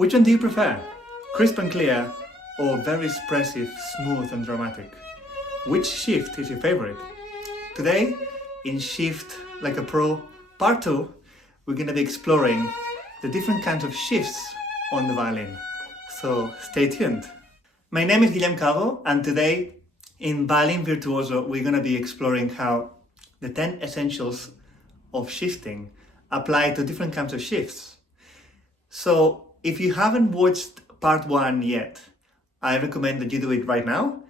Which one do you prefer? Crisp and clear or very expressive, smooth and dramatic? Which shift is your favorite? Today, in Shift Like a Pro Part 2, we're going to be exploring the different kinds of shifts on the violin. So stay tuned. My name is Guillem Cabo, and today in Violin Virtuoso, we're going to be exploring how the 10 essentials of shifting apply to different kinds of shifts. So if you haven't watched part 1 yet, I recommend that you do it right now.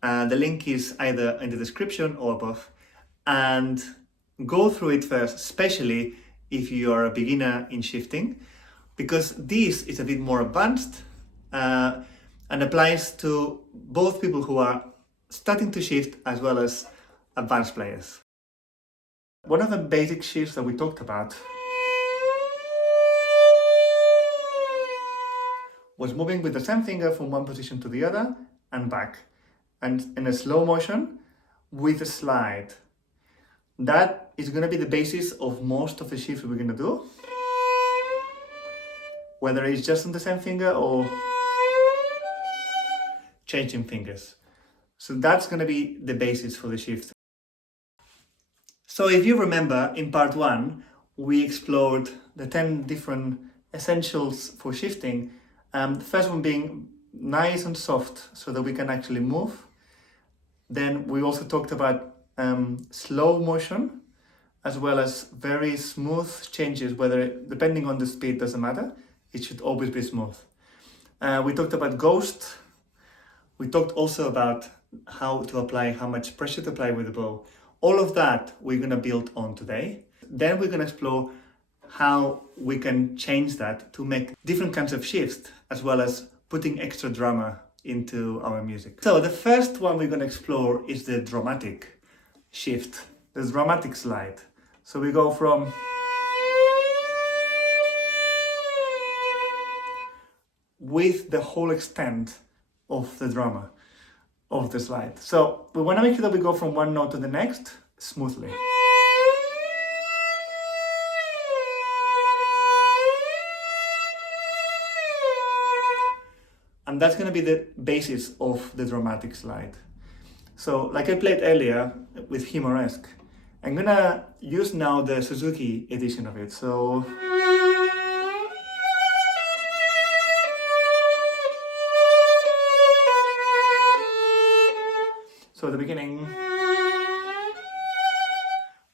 The link is either in the description or above. And go through it first, especially if you are a beginner in shifting, because this is a bit more advanced and applies to both people who are starting to shift as well as advanced players. One of the basic shifts that we talked about was moving with the same finger from one position to the other and back, and in a slow motion with a slide. That is going to be the basis of most of the shifts we're going to do, whether it's just on the same finger or changing fingers. So that's going to be the basis for the shift. So if you remember, in part 1 we explored the 10 different essentials for shifting. The first one being nice and soft so that we can actually move. Then we also talked about slow motion as well as very smooth changes, depending on the speed, doesn't matter. It should always be smooth. We talked about ghost. We talked also about how much pressure to apply with the bow. All of that we're going to build on today. Then we're going to explore how we can change that to make different kinds of shifts, as well as putting extra drama into our music. So the first one we're going to explore is the dramatic shift, the dramatic slide. So we go from with the whole extent of the drama of the slide. So we want to make sure that we go from one note to the next smoothly. And that's going to be the basis of the dramatic slide. So like I played earlier with Humoresque, I'm going to use now the Suzuki edition of it. So at the beginning,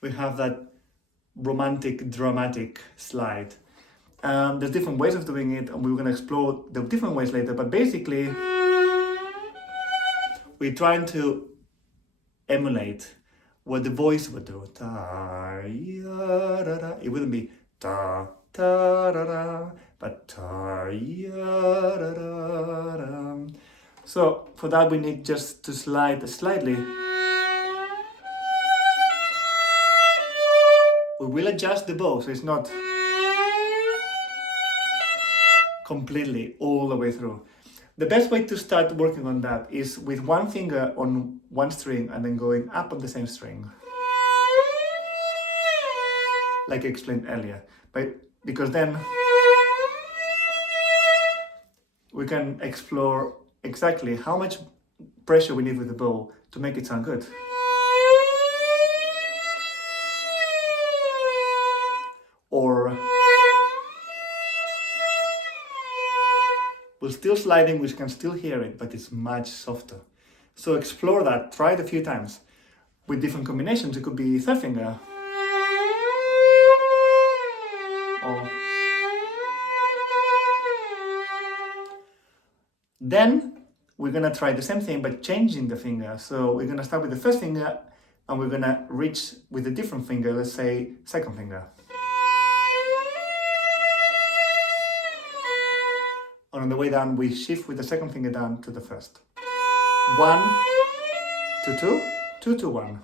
we have that romantic, dramatic slide. There's different ways of doing it, and we're going to explore the different ways later, but basically we're trying to emulate what the voice would do. Ta, ya, da, da. It wouldn't be ta, ta, da, da, but ta, ya, da, da, da. So for that we need just to slide slightly. We will adjust the bow so it's not completely all the way through. The best way to start working on that is with one finger on one string and then going up on the same string, like I explained earlier. Because then we can explore exactly how much pressure we need with the bow to make it sound good. Or we're still sliding, we can still hear it, but it's much softer. So explore that, try it a few times with different combinations. It could be third finger. Or then we're going to try the same thing but changing the finger. So we're going to start with the first finger and we're going to reach with a different finger, let's say second finger. And on the way down, we shift with the second finger down to the first. 1, 2, 2, 2, 2, 1.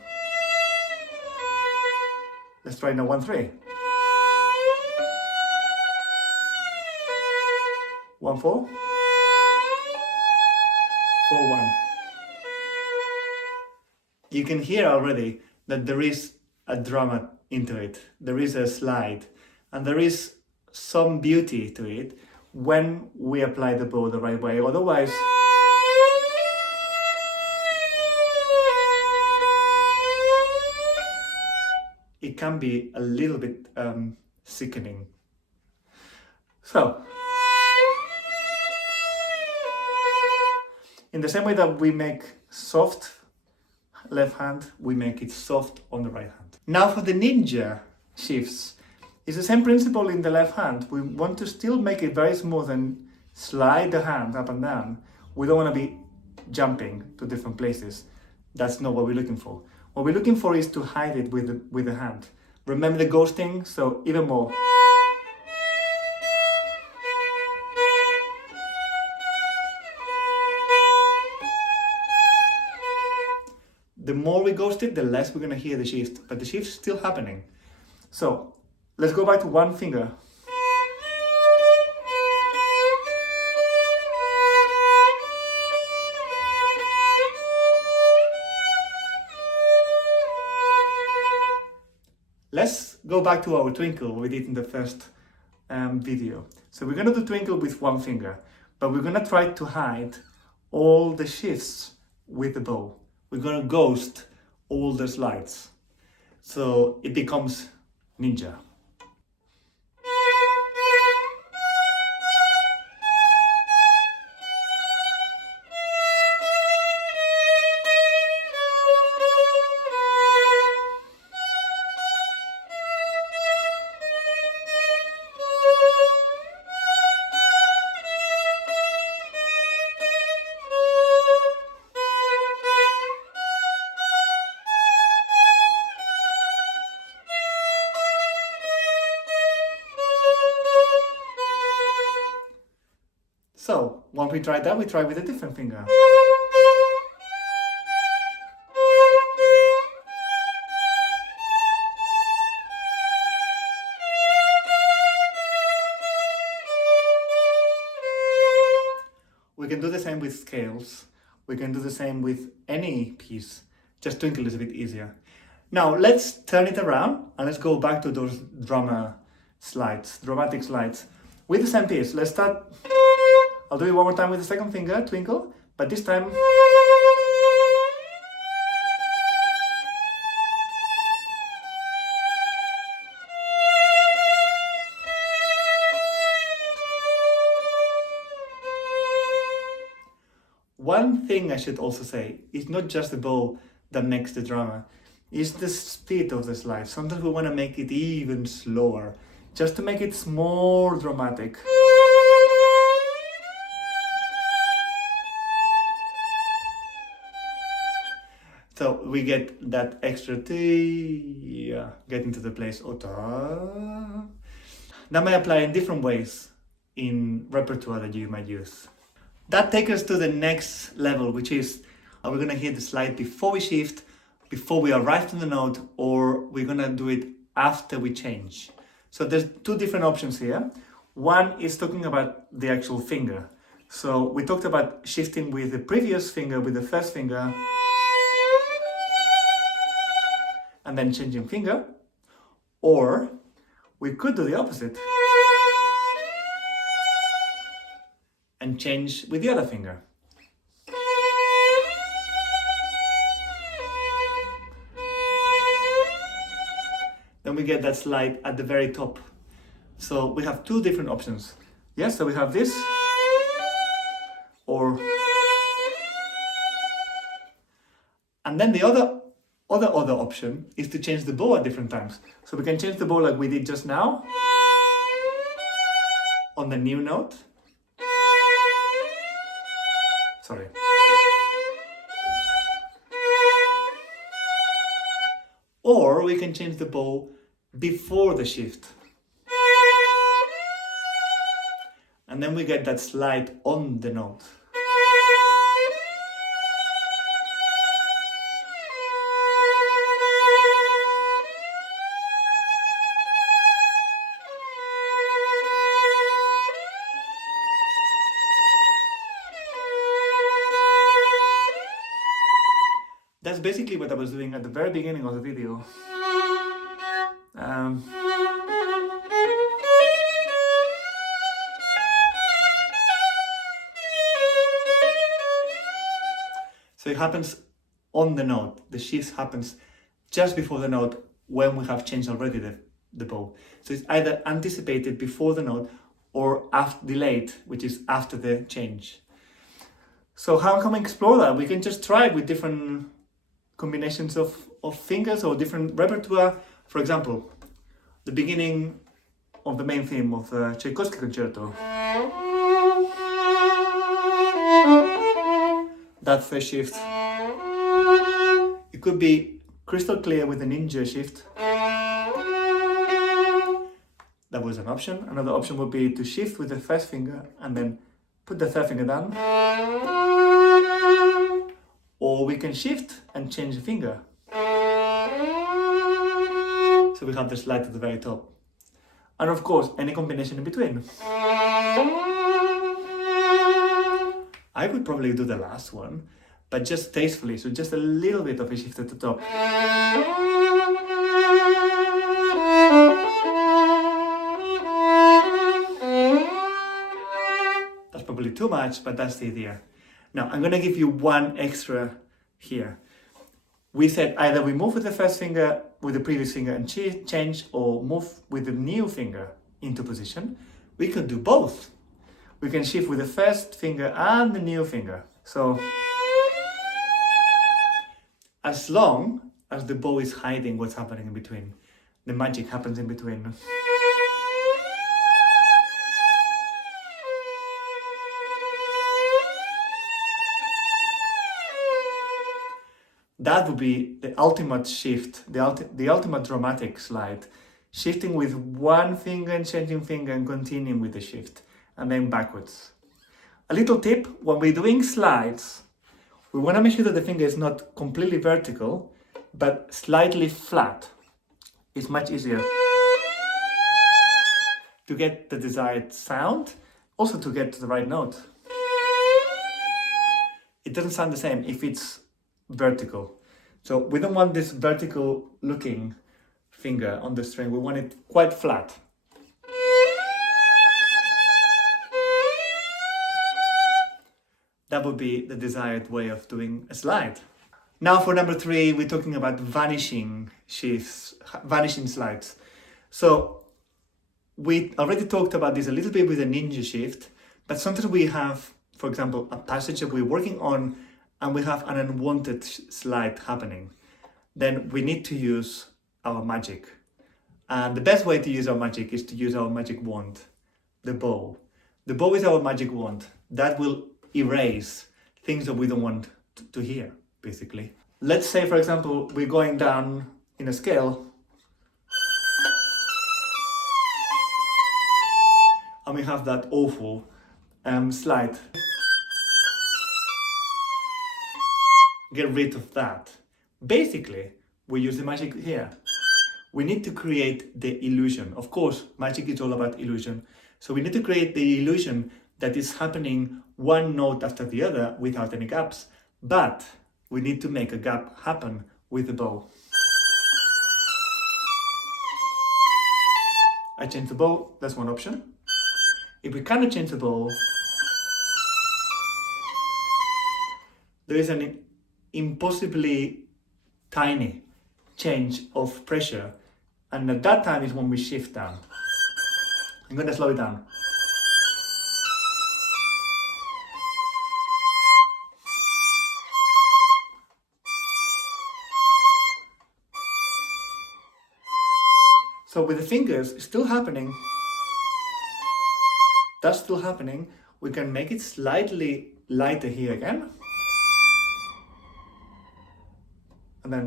Let's try now 1, 3. 1, 4. 4, 1. You can hear already that there is a drama into it. There is a slide, and there is some beauty to it when we apply the bow the right way. Otherwise, it can be a little bit sickening. So, in the same way that we make soft left hand, we make it soft on the right hand. Now for the ninja shifts, it's the same principle in the left hand. We want to still make it very smooth and slide the hand up and down. We don't want to be jumping to different places. That's not what we're looking for. What we're looking for is to hide it with the hand. Remember the ghosting? So even more. The more we ghost it, the less we're going to hear the shift, but the shift's still happening. So let's go back to one finger. Let's go back to our twinkle we did in the first video. So we're going to do twinkle with one finger, but we're going to try to hide all the shifts with the bow. We're going to ghost all the slides. So it becomes ninja. So, when we try that, we try with a different finger. We can do the same with scales. We can do the same with any piece. Just twinkle is a bit easier. Now, let's turn it around and let's go back to those dramatic slides. With the same piece, let's start. I'll do it one more time with the second finger, twinkle, but this time one thing I should also say, it's not just the bow that makes the drama, it's the speed of the slide. Sometimes we want to make it even slower, just to make it more dramatic. So we get that extra T, getting to the place ota. That may apply in different ways in repertoire that you might use. That takes us to the next level, which is we're gonna hear the slide before we shift, before we arrive to the note, or we're gonna do it after we change. So there's two different options here. One is talking about the actual finger. So we talked about shifting with the previous finger, with the first finger, and then changing finger, or we could do the opposite and change with the other finger. Then we get that slide at the very top. So we have two different options. Yes, so we have this, or, and then the other option is to change the bow at different times. So we can change the bow like we did just now on the new note. Sorry. Or we can change the bow before the shift. And then we get that slide on the note. That's basically what I was doing at the very beginning of the video. So it happens on the note. The shift happens just before the note when we have changed already the bow. So it's either anticipated before the note or delayed, which is after the change. So how can we explore that? We can just try it with different combinations of fingers or different repertoire. For example, the beginning of the main theme of the Tchaikovsky concerto. That's the shift. It could be crystal clear with a ninja shift. That was an option. Another option would be to shift with the first finger and then put the third finger down. Or we can shift and change the finger. So we have the slide at the very top. And of course, any combination in between. I would probably do the last one, but just tastefully, so just a little bit of a shift at the top. That's probably too much, but that's the idea. Now, I'm going to give you one extra here. We said either we move with the first finger with the previous finger and change, or move with the new finger into position. We can do both. We can shift with the first finger and the new finger. So, as long as the bow is hiding what's happening in between, the magic happens in between. That would be the ultimate shift, the ultimate dramatic slide. Shifting with one finger and changing finger and continuing with the shift, and then backwards. A little tip, when we're doing slides, we want to make sure that the finger is not completely vertical, but slightly flat. It's much easier to get the desired sound, also to get to the right note. It doesn't sound the same if it's vertical. So we don't want this vertical looking finger on the string, we want it quite flat. That would be the desired way of doing a slide. Now for number 3, we're talking about vanishing shifts, vanishing slides. So we already talked about this a little bit with a ninja shift, but sometimes we have, for example, a passage that we're working on and we have an unwanted slide happening. Then we need to use our magic. And the best way to use our magic is to use our magic wand, the bow. The bow is our magic wand. That will erase things that we don't want to hear, basically. Let's say, for example, we're going down in a scale and we have that awful slide. Get rid of that. Basically, we use the magic here. We need to create the illusion. Of course, magic is all about illusion. So we need to create the illusion that is happening one note after the other without any gaps. But we need to make a gap happen with the bow. I change the bow, that's one option. If we cannot change the bow, there is an impossibly tiny change of pressure, and at that time is when we shift down. I'm going to slow it down. So with the fingers, it's still happening. That's still happening. We can make it slightly lighter here again. And then,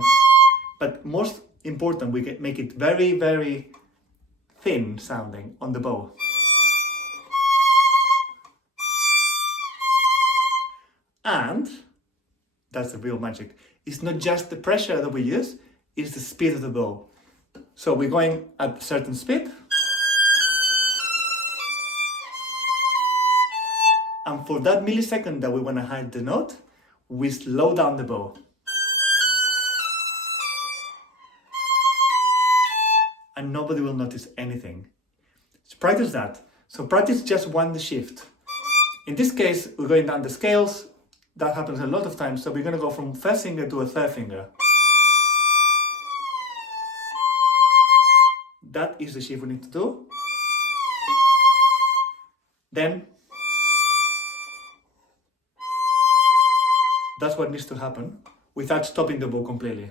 but most important, we can make it very, very thin sounding on the bow. And that's the real magic. It's not just the pressure that we use, it's the speed of the bow. So we're going at a certain speed. And for that millisecond that we want to hide the note, we slow down the bow. And nobody will notice anything. So practice that. So practice just one shift. In this case, we're going down the scales That happens a lot of times, so we're going to go from first finger to a third finger. That is the shift we need to do. Then, that's what needs to happen without stopping the bow completely.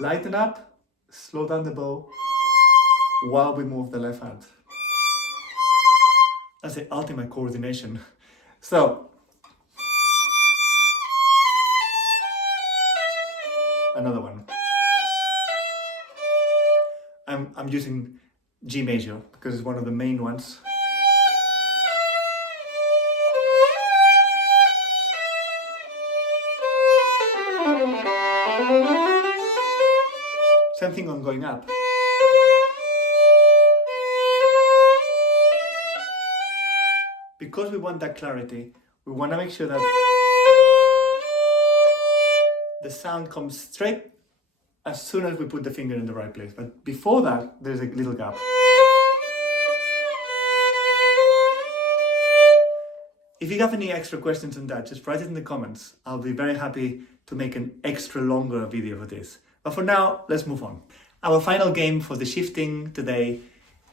Lighten up, slow down the bow while we move the left hand. That's the ultimate coordination. So, another one. I'm using G major because it's one of the main ones. Same thing on going up. Because we want that clarity, we want to make sure that the sound comes straight as soon as we put the finger in the right place. But before that, there's a little gap. If you have any extra questions on that, just write it in the comments. I'll be very happy to make an extra longer video for this. But for now, let's move on. Our final game for the shifting today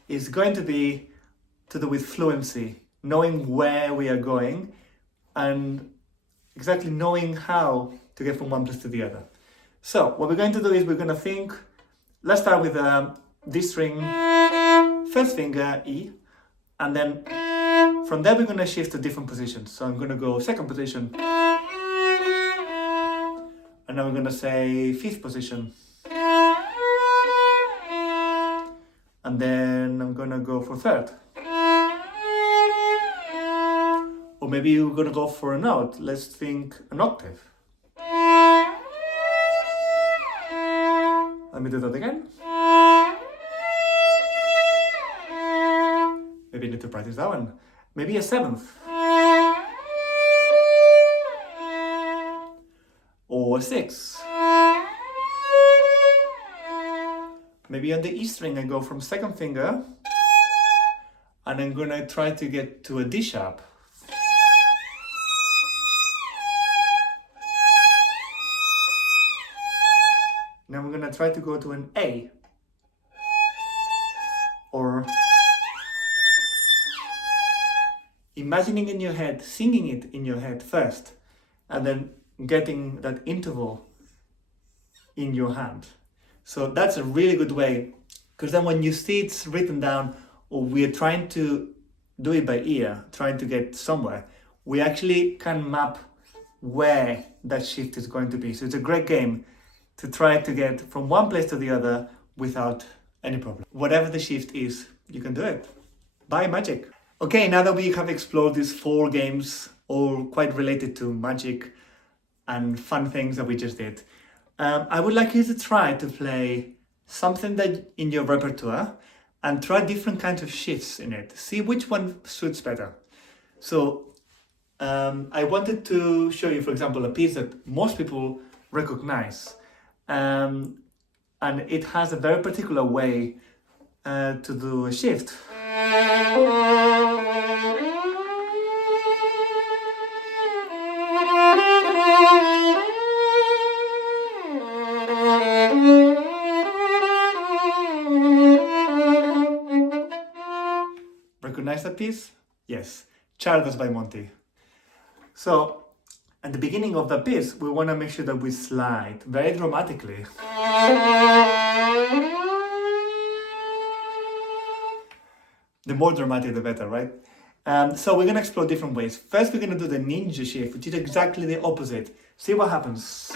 is going to be to do with fluency, knowing where we are going and exactly knowing how to get from one place to the other. So what we're going to do is we're going to think, let's start with this string, first finger, E, and then from there we're going to shift to different positions. So I'm going to go second position, and now we're going to say fifth position, and then I'm going to go for third. Or maybe you're going to go for a note. Let's think an octave. Let me do that again. Maybe you need to practice that one. Maybe a seventh. Or a sixth. Maybe on the E string I go from second finger and I'm gonna try to get to a D sharp. Now we're gonna try to go to an A, or imagining in your head, singing it in your head first, and then getting that interval in your hand. So that's a really good way, because then when you see it's written down, or we're trying to do it by ear, trying to get somewhere, we actually can map where that shift is going to be. So it's a great game to try to get from one place to the other without any problem. Whatever the shift is, you can do it. By magic. Okay, now that we have explored these 4 games, all quite related to magic and fun things that we just did, I would like you to try to play something that in your repertoire and try different kinds of shifts in it. See which one suits better. So I wanted to show you, for example, a piece that most people recognize. And it has a very particular way to do a shift. Recognize that piece? Yes, Chardas by Monty. So, at the beginning of the piece, we want to make sure that we slide very dramatically. The more dramatic, the better, right? So we're going to explore different ways. First, we're going to do the ninja shift, which is exactly the opposite. See what happens.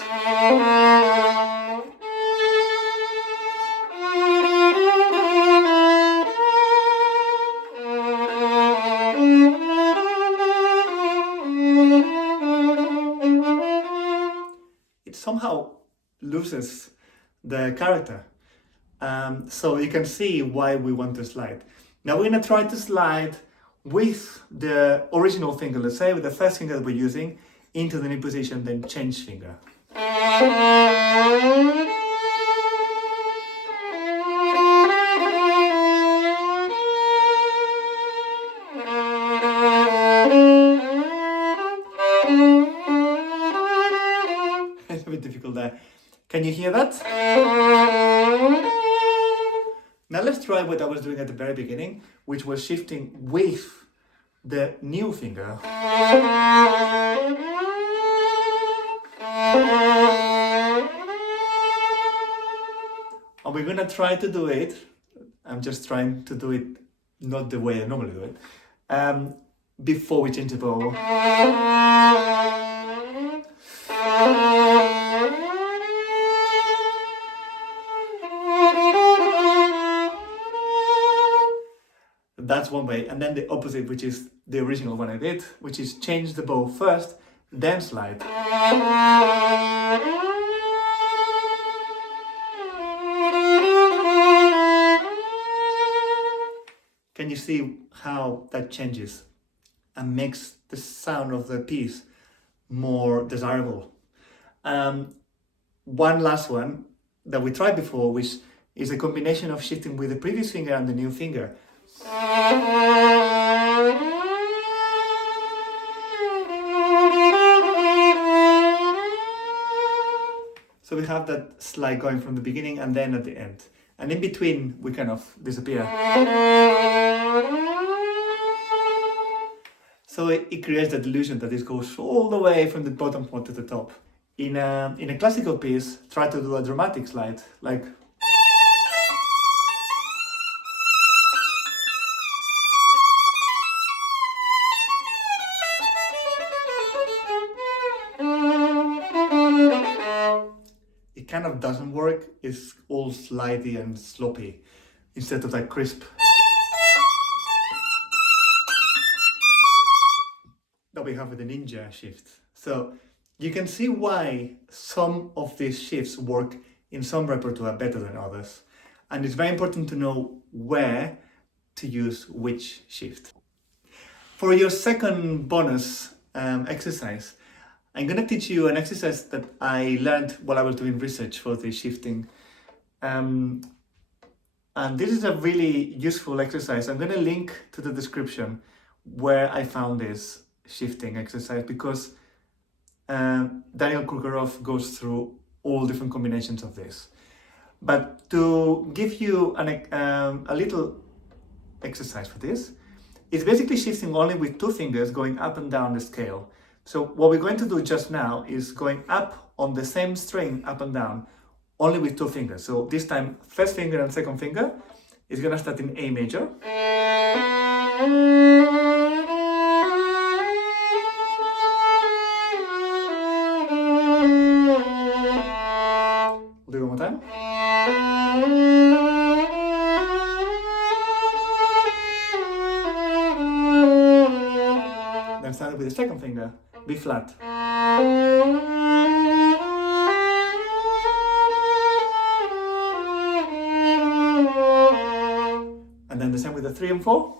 Somehow loses the character. So you can see why we want to slide. Now we're going to try to slide with the original finger, let's say with the first finger that we're using, into the new position, then change finger. there. Can you hear that? Now let's try what I was doing at the very beginning, which was shifting with the new finger. And we're gonna try to do it. I'm just trying to do it not the way I normally do it. Before we change the bow. That's one way, and then the opposite, which is the original one I did, which is change the bow first, then slide. Can you see how that changes and makes the sound of the piece more desirable? One last one that we tried before, which is a combination of shifting with the previous finger and the new finger. So we have that slide going from the beginning and then at the end. And in between, we kind of disappear. So it creates that illusion that this goes all the way from the bottom point to the top. In a classical piece, try to do a dramatic slide, like. It kind of doesn't work, it's all slidey and sloppy, instead of that crisp that we have with the ninja shift. So you can see why some of these shifts work in some repertoire better than others. And it's very important to know where to use which shift. For your second bonus exercise, I'm going to teach you an exercise that I learned while I was doing research for the shifting. And this is a really useful exercise. I'm going to link to the description where I found this shifting exercise, because Daniel Krugerov goes through all different combinations of this. But to give you a little exercise for this, it's basically shifting only with two fingers going up and down the scale. So what we're going to do just now is going up on the same string, up and down, only with two fingers. So this time, first finger and second finger is going to start in A major. We'll do it one more time. Then start with the second finger. B flat. And then the same with the 3 and 4.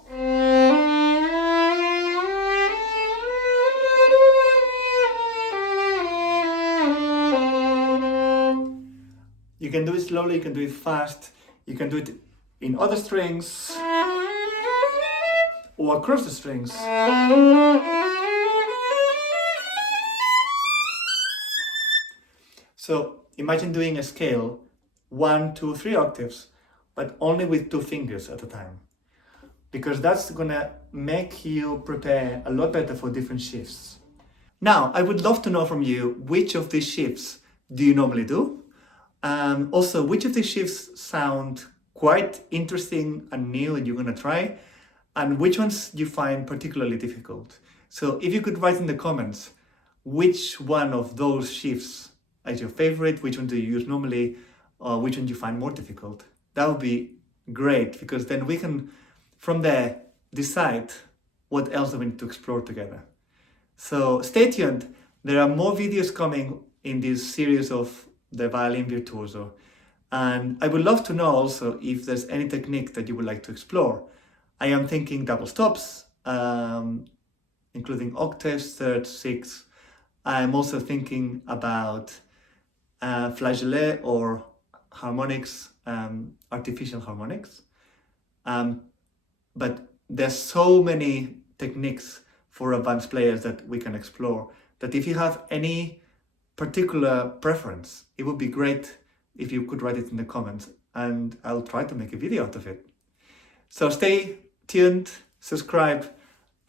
You can do it slowly, you can do it fast, you can do it in other strings or across the strings. So imagine doing a scale 1, 2, 3 octaves, but only with two fingers at a time, because that's gonna make you prepare a lot better for different shifts. Now, I would love to know from you, which of these shifts do you normally do? Also, which of these shifts sound quite interesting and new and you're gonna try? And which ones you find particularly difficult? So if you could write in the comments, which one of those shifts is your favorite, which one do you use normally, or which one you find more difficult? That would be great, because then we can, from there, decide what else we need to explore together. So stay tuned. There are more videos coming in this series of the violin virtuoso. And I would love to know also if there's any technique that you would like to explore. I am thinking double stops, including octaves, thirds, sixths. I'm also thinking about flageolet or harmonics, artificial harmonics. But there's so many techniques for advanced players that we can explore, that if you have any particular preference, it would be great if you could write it in the comments, and I'll try to make a video out of it. So stay tuned, subscribe,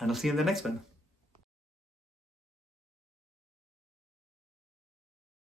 and I'll see you in the next one.